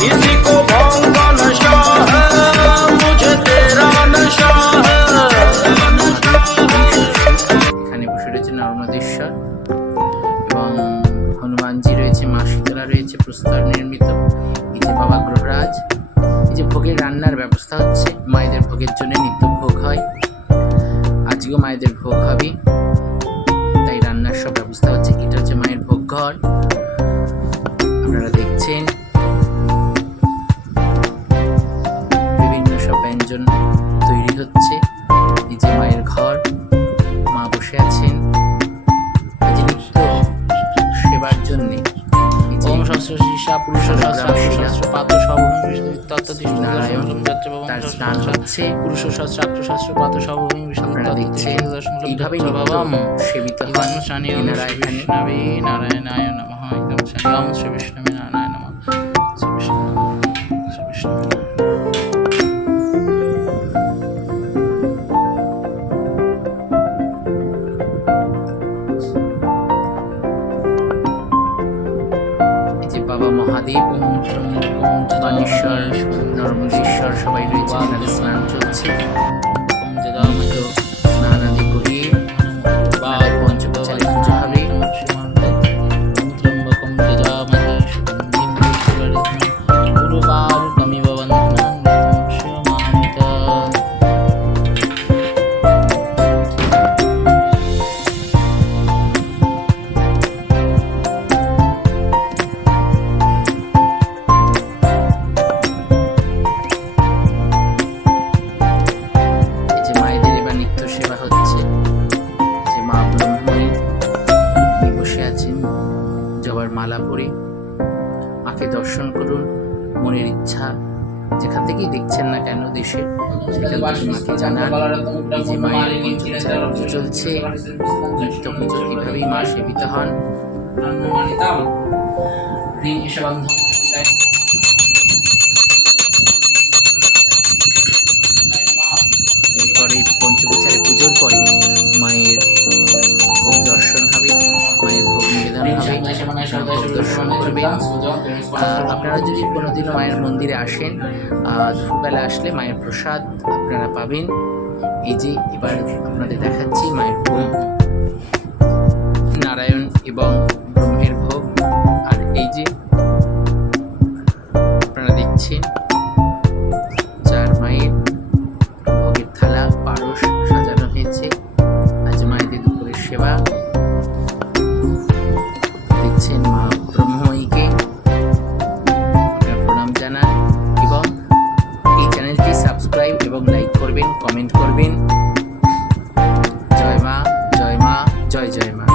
किसी को भांग का नशा है, मुझे तेरा नशा है। এখানে বসে রয়েছে নর্মদেশ্বর এবং হনুমানজি রয়েছে, মা শীতলা রয়েছে প্রস্তর নির্মিত। এই যে বাবা গ্রহরাজ, এই যে ভোগের রান্নার ব্যবস্থা হচ্ছে, মায়েদের ভোগের জন্য নিত্য ভোগ হয়, আজকেও মায়েদের ভোগ হবে, তাই রান্নার সব ব্যবস্থা হচ্ছে। এটা হচ্ছে মায়ের ভোগ ঘর, আপনারা দেখছেন বিভিন্ন সব ব্যঞ্জন তৈরি হচ্ছে। এই যে মায়ের ঘর, মা বসে আছেন সেবার জন্য। ওম শাস্ত্র শিষা পুরুষ শাস্ত্র শাস্ত্র পাত সর্বভূমি তত্ত্বদৃষ্টি নারায়ণ তার স্নান হচ্ছে, পুরুষ শাস্ত্র আত্ম শাস্ত্র পাত সর্বভূমি আপনারা দেখছেন এইভাবেই প্রভাবম সেবিত ইদং শানি ওম শ্রী বিষ্ণবে নারায়ণায় নমঃ ইদং শানি ওম শ্রী বিষ্ণবে নারায়ণায় নমঃ শ্রী বিষ্ণবে শ্রী বিষ্ণবে। বাবা মহাদেব, বানেশ্বর, নর্মদেশ্বর সবাই রয়েছে, তাদের স্নান চলছে। স্নান আদি করিয়ে পঞ্চপ্রচারে পুজো হবে। জবার মালা পরে মাকে দর্শন করুন, মনের ইচ্ছা যেখান থেকেই দেখছেন না কেন দেশে, সেখান থেকে মাকে জানান। এই যে মায়ের পুজো চলছে, নিত্য পুজো কিভাবেই মা সেবিত হন। এরপরে পঞ্চপ্রচারে পুজোর পরে মায়ের ভোগ দর্শন হবে, মায়ের ভোগ নিবেদন হবে, ভোগ দর্শন করবে। আপনারা যদি কোনোদিনও মায়ের মন্দিরে আসেন, দুপুরবেলা আসলে মায়ের প্রসাদ আপনারা পাবেন। এই যে এবার আপনাদের দেখাচ্ছি মায়ের ভোগ, নারায়ণ এবং ব্রহ্মের ভোগ। আর এই যে আপনারা দেখছেন চার মায়ের ভোগের থালা, পারস সাজানো হয়েছে। আজ মায়েদের দুপুরের সেবা দেখছেন, মা ব্রহ্মময়ীকে প্রণাম জানান এবং এই চ্যানেলটি সাবস্ক্রাইব এবং লাইক করবেন, কমেন্ট করবেন। জয় মা, জয় মা, জয় জয় মা।